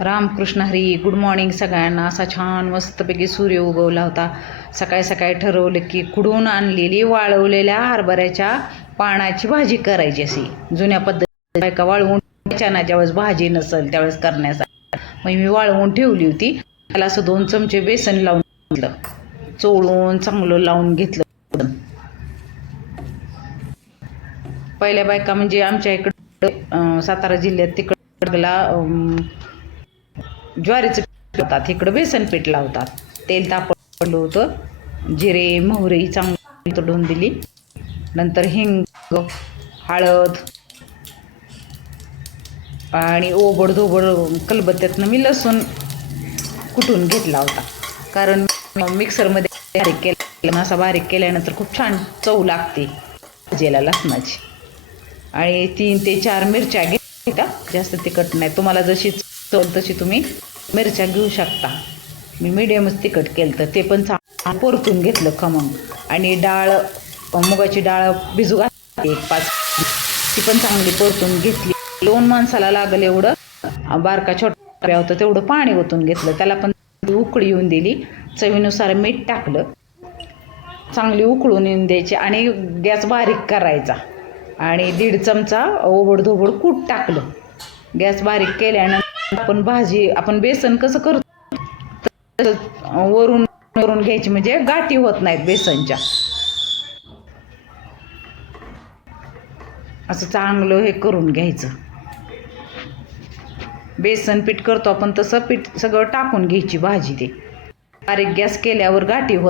Ramakrishna Hari. Good morning सगळ्यांना. असा छान मस्तपैकी सूर्य उगवला होता. सकाळी सकाळी ठरवलं की कुडून आणलेली वाळवलेल्या हरभऱ्याच्या पानाची भाजी करायची. अशी जुन्या पद्धती बायका वाळवून ना, ज्यावेळेस भाजी नसेल त्यावेळेस करण्यासाठी मग मी वाळवून ठेवली होती. त्याला असं 2 चमचे बेसन लावून घेतलं, चोळून चांगलं लावून घेतलं. पहिल्या बायका म्हणजे आमच्या इकडं सातारा जिल्ह्यात तिकडला ज्वारीचं पीठ लावतात, इकडं बेसन पीठ लावतात. तेल तापवलं होतं, जिरे मोहरी चांगली तळून दिली, नंतर हिंग, हळद आणि ओबड धोबड कलबत्त्यातनं मी लसूण कुटून घेतला होता. कारण मिक्सरमध्ये बारीक केलं, असा बारीक केल्यानंतर खूप छान चव लागते भाजीला लसणाची. आणि 3 ते 4 मिरच्या घेता, जास्त तिखट नाही, तुम्हाला जशी चव तशी तुम्ही मिरच्या घेऊ शकता. मी मिडियमच तिखट केलं तर ते पण चांगलं परतून घेतलं खमंग. आणि डाळ, मुगाची डाळ भिजू घातली 1-5, ती पण चांगली परतून घेतली. 2 माणसाला लागेल एवढं बारका छोटा होतं तेवढं पाणी ओतून घेतलं. त्याला पण उकळी येऊन दिली, चवीनुसार मीठ टाकलं, चांगली उकळून येऊन द्यायची आणि गॅस बारीक करायचा. आणि 1.5 चमचा ओबड धोबड कूट टाकलं. गॅस बारीक केल्यानंतर आपण बेसन कसं करतो वरून वरून घ्यायची, म्हणजे गाठी होत नाहीत बेसनच्या. असं चांगलं हे करून घ्यायचं. बेसन पीठ करतो आपण तसं पीठ सगळं टाकून घ्यायची भाजी. ते बारीक गॅस केल्यावर गाठी होत.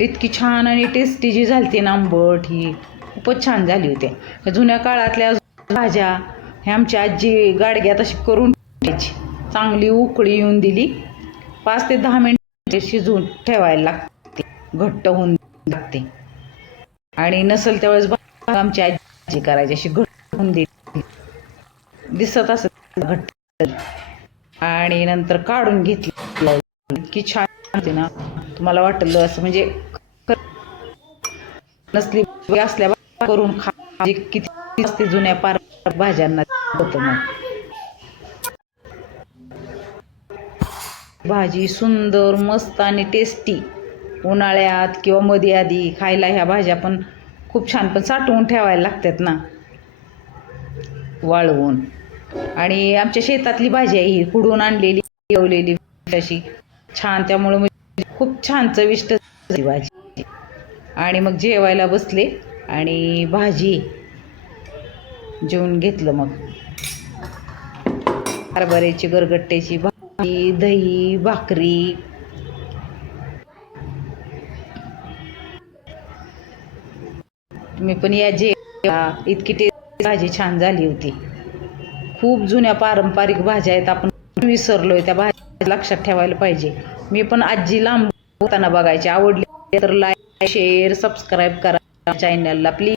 इतकी छान आणि टेस्टी जी झाली ना, आंबट ही खूपच छान झाली होती. जुन्या काळातल्या भाज्या ह्या आमची आजी गाडग्यात अशी करून ठेवायची. चांगली उकळी येऊन दिली, 5 ते 10 मिनिट शिजवून ठेवायला लागते, घट्ट होऊन लागते. आणि नसेल त्यावेळेस आमची आजी करायची, अशी घट्ट होऊन दिली, दिसत असत घट्ट. आणि नंतर काढून घेतली. इतकी छान होती ना, तुम्हाला वाटलं असं म्हणजे नसली असल्या करून खा. किती असते जुन्या पारंपरिक भाज्यांना होतं. मग भाजी सुंदर मस्त आणि टेस्टी, उन्हाळ्यात किंवा मध्ये आधी खायला ह्या भाज्या पण खूप छान. पण साठवून ठेवायला लागतात ना वाळवून. आणि आमच्या शेतातली भाजी आहे ही, कुडून आणलेली ठेवलेली अशी छान, त्यामुळे खूप छान चविष्ट भाजी. आणि मग जेवायला बसले आणि भाजी जेवून घेतलं. मग हरभऱ्याची गरगट्ट्याची भाजी, दही, भाकरी. तुम्ही पण या जेवा. इतकी टेस्टी भाजी छान झाली होती. खूप जुन्या पारंपरिक भाज्या आहेत, आपण विसरलोय. त्या भाज्या लक्षात ठेवायला पाहिजे. मी पण आजी लांब होताना बघायची. आवडली तर लाईक, शेअर, सबस्क्राईब करा चॅनलला प्लीज.